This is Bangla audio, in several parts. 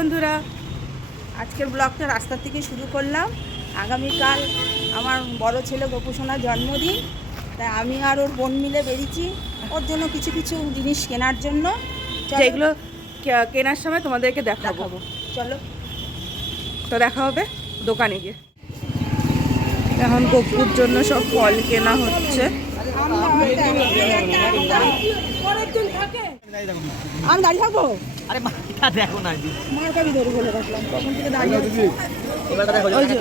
বন্ধুরা, আজকের ব্লগটা রাস্তা থেকে শুরু করলাম। আগামীকাল আমার বড় ছেলে গোপুসোনার জন্মদিন, তাই আমি আর ওর বোন মিলে বেরিয়েছি ওর জন্য কিছু কিছু জিনিস কেনার জন্য, যেগুলো কেনার সময় তোমাদেরকে দেখাবো। চলো তো দেখা হবে দোকানে গিয়ে। এখন গপুর জন্য সব ফল কেনা হচ্ছে। আমি দাঁড়িয়ে থাকবো। আরে মাটা দেখো না মার কাবি ধরে বলে রাখলাম তখন থেকে দাঁড়িয়ে আছি। ওটা দেখো যদি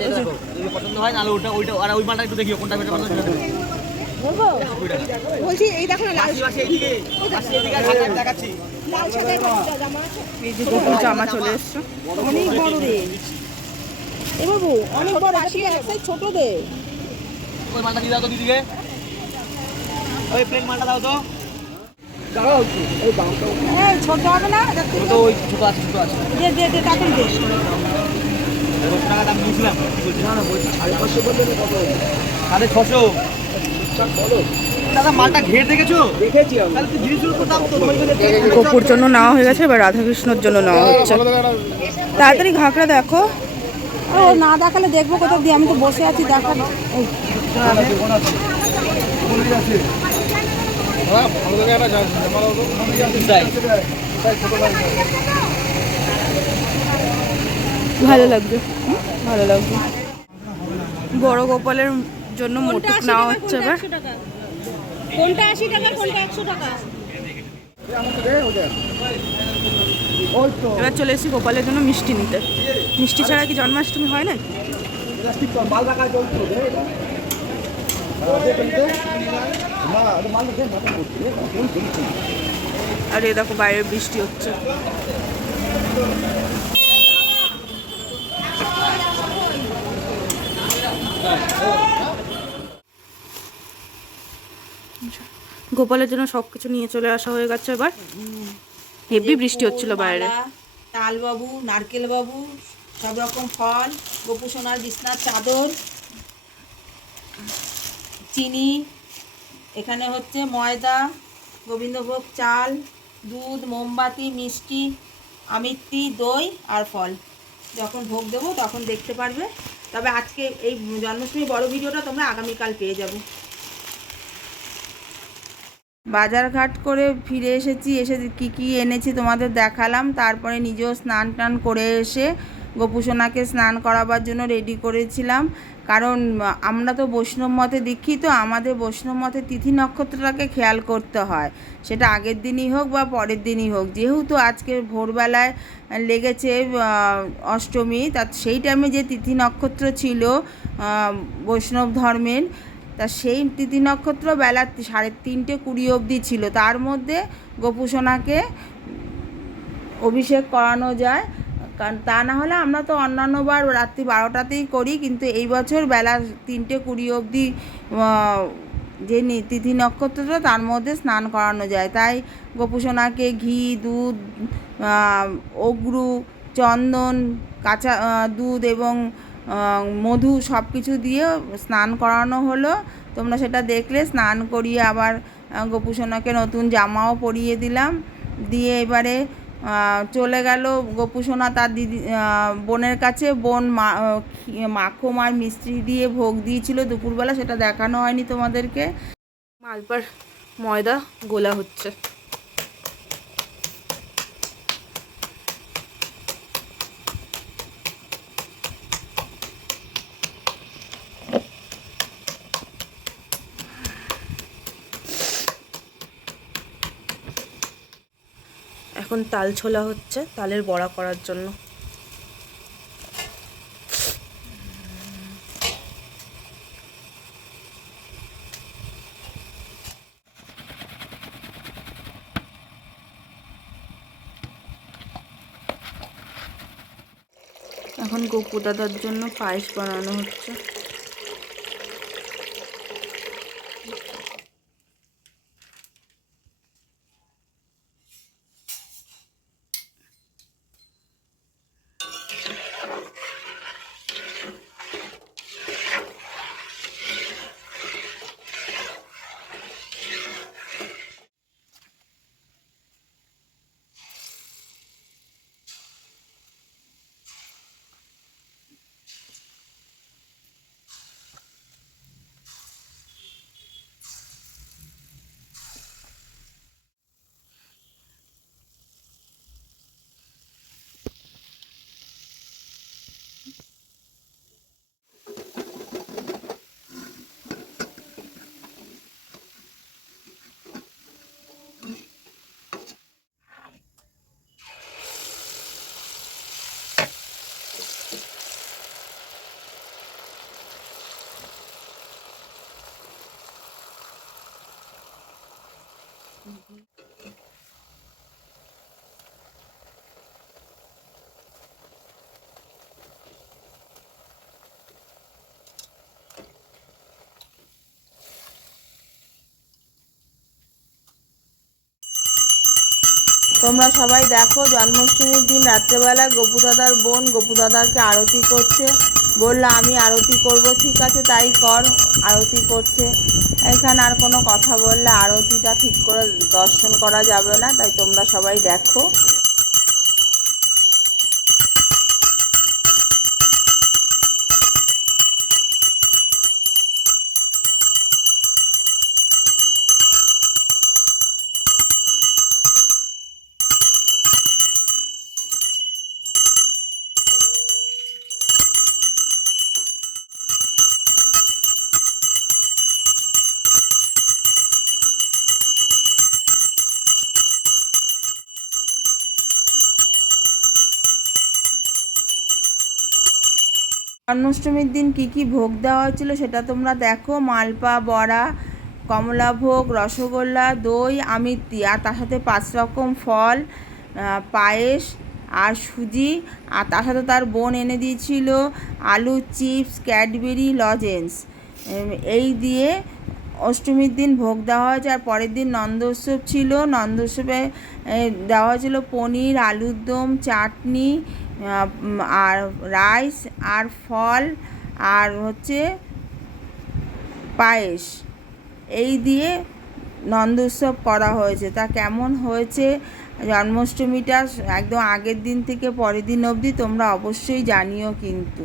পছন্দ হয় তাহলে ওটা ওইটা আর ওই মালটা একটু দেখিও কোনটা বেশি ভালো লাগে বলবো বলছি এই দেখো না লাল পাশে এইদিকে দেখাচ্ছি লাল সাদা জামা আছে। এই যে দুটো জামা চলে এসছে, অনেক বড় রে এ বাবু, অনেক বড়। এটা কি এক সাইজ ছোট দে। ওই মালটা দিয়ে দাও তো দিদিকে, ওই প্লেন মালটা দাও তো। ছোট হবে না? ছোট ওই ছোট আছে দে দে দে তাড়াতাড়ি দে। 200 টাকা দাম নিয়েছিলাম। না না বলছি 550 বললে কত? 650 দাদা মালটা ঘের দেখেছো? দেখেছি আমি। তাহলে তো জিনিসগুলো তো দাম তো গপুর জন্য নেওয়া হয়ে গেছে, এবার রাধাকৃষ্ণর জন্য নেওয়া হচ্ছে। তাড়াতাড়ি ঘাকড়া দেখো। ও না দেখালে দেখবো কোথাও দিয়ে, আমি তো বসে আছি দেখাবো। ভালো লাগবে, ভালো লাগবে। বড় গোপালের জন্য মোটক নেওয়া হচ্ছে এবার। কোনটা 80 টাকা, কোনটা 100 টাকা? এবার চলে এসেছি গোপালের জন্য মিষ্টি নিতে। মিষ্টি ছাড়া কি জন্মাষ্টমী হয় না? আর এ দেখো বাইরে বৃষ্টি হচ্ছে। গোপালের জন্য সবকিছু নিয়ে চলে আসা হয়ে গেছে এবার। হেভি বৃষ্টি হচ্ছিল বাইরে। তাল বাবু, নারকেল বাবু, সব রকম ফল, গোপু সোনার বিছনার চাদর, চিনি, এখানে হচ্ছে ময়দা, গোবিন্দভোগ চাল, দুধ, মোমবাতি, মিষ্টি, আমিত্তি, দই আর ফল। যখন ভোগ দেবো তখন দেখতে পারবে। তবে আজকে এই জন্মাষ্টমীর বড় ভিডিওটা তোমরা আগামীকাল পেয়ে যাবে। বাজারঘাট করে ফিরে এসেছি, এসে কি কি এনেছি তোমাদের দেখালাম। তারপরে নিজেও স্নান টান করে এসে গোপুসোনাকে স্নান করাবার জন্য রেডি করেছিলাম। কারণ আমরা তো বৈষ্ণব মতে দীক্ষিত, আমাদের বৈষ্ণব মতে তিথি নক্ষত্রটাকে খেয়াল করতে হয়, সেটা আগের দিনই হোক বা পরের দিনই হোক। যেহেতু আজকে ভোরবেলায় লেগেছে অষ্টমী, তা সেই টাইমে যে তিথি নক্ষত্র ছিল বৈষ্ণব ধর্মের, তা সেই তিথি নক্ষত্র বেলা 3:30 অবধি ছিল। তার মধ্যে গোপুসোনাকে অভিষেক করানো যায়, কারণ তা না হলে আমরা তো অন্যান্যবার রাত্রি 12টাতেই করি, কিন্তু এই বছর বেলা 3:20 অবধি যে তিথি নক্ষত্রটা তার মধ্যে স্নান করানো যায়। তাই গোপুসোনাকে ঘি, দুধ, অগ্রু, চন্দন, কাঁচা দুধ এবং মধু সব কিছু দিয়ে স্নান করানো হলো। তোমরা সেটা দেখলে। স্নান করিয়ে আবার গোপুসোনাকে নতুন জামাও পরিয়ে দিলাম। দিয়ে এবারে চলে গেল গোপুসোনা তার দিদি বোনের কাছে। বোন মাখন আর মিষ্টি দিয়ে ভোগ দিয়েছিল দুপুরবেলা, সেটা দেখানো হয়নি তোমাদেরকে। মালপার ময়দা গোলা হচ্ছে। এখন তাল ছোলা হচ্ছে তালের বড়া করার জন্য। এখন গপু দাদার জন্য পায়েস বানানো হচ্ছে। তোমরা সবাই দেখো, জন্মাষ্টমীর দিন রাত্রেবেলা গপু দাদার বোন গপু দাদাকে আরতি করছে। বললো আমি আরতি করব, ঠিক আছে তাই কর, আরতি করছে। এখানে আর কোনো কথা বললে আরতিটা ঠিক করে দর্শন করা যাবে না, তাই তোমরা সবাই দেখো। জন্মাষ্টমীর দিন কি কি ভোগ দেওয়া হয়েছিল সেটা তোমরা দেখো। মালপা, বড়া, কমলাভোগ, রসগোল্লা, দই, আমিত্তি, আর তার সাথে 5 রকম ফল, পায়েস আর সুজি, আর তার সাথে তার বোন এনে দিয়েছিল আলু চিপস, ক্যাডবেরি, লজেন্স। এই দিয়ে অষ্টমীর দিন ভোগ দেওয়া হয়েছে। আর পরের দিন নন্দোৎসব ছিল। নন্দোৎসবে দেওয়া হয়েছিল পনির, আলুর দম, চাটনি, আর রাইস, আর ফল, আর হচ্ছে পায়েস। এই দিয়ে নন্দোৎসব করা হয়েছে। তা কেমন হয়েছে জন্মাষ্টমীটা একদম আগের দিন থেকে পরের দিন অবধি তোমরা অবশ্যই জানিও কিন্তু।